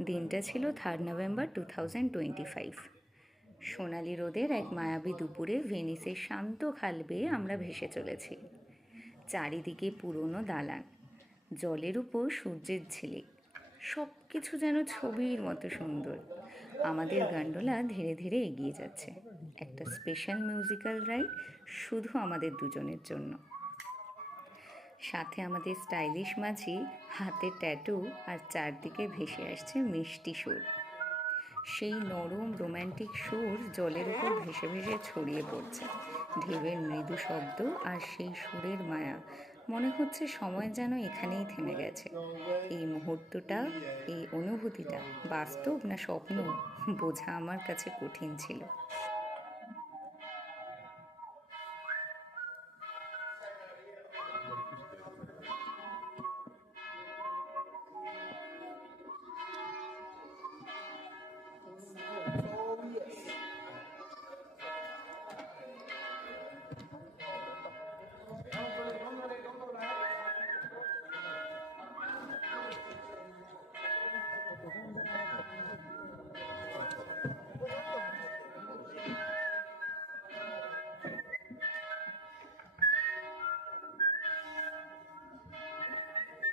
দিনটা ছিল 3 নভেম্বর 2025। সোনালি রোদের এক মায়াবী দুপুরে ভেনিসের শান্ত খাল বেয়ে আমরা ভেসে চলেছি। চারিদিকে পুরনো দালান, জলের উপর সূর্যের ঝিলিক, সব কিছু যেন ছবির মতো সুন্দর। আমাদের গান্ডোলা ধীরে ধীরে এগিয়ে যাচ্ছে, একটা স্পেশাল মিউজিক্যাল রাইড শুধু আমাদের দুজনের জন্য। সাথে আমাদের স্টাইলিশ মাঝি, হাতে ট্যাটু, আর চারদিকে ভেসে আসছে মিষ্টি সুর। সেই নরম রোম্যান্টিক সুর জলের উপর ভেসে ভেসে ছড়িয়ে পড়ছে, ঢেউয়ের মৃদু শব্দ আর সেই সুরের মায়া। মনে হচ্ছে সময় যেন এখানেই থেমে গেছে। এই মুহূর্তটা, এই অনুভূতিটা বাস্তব না স্বপ্ন বোঝা আমার কাছে কঠিন ছিল।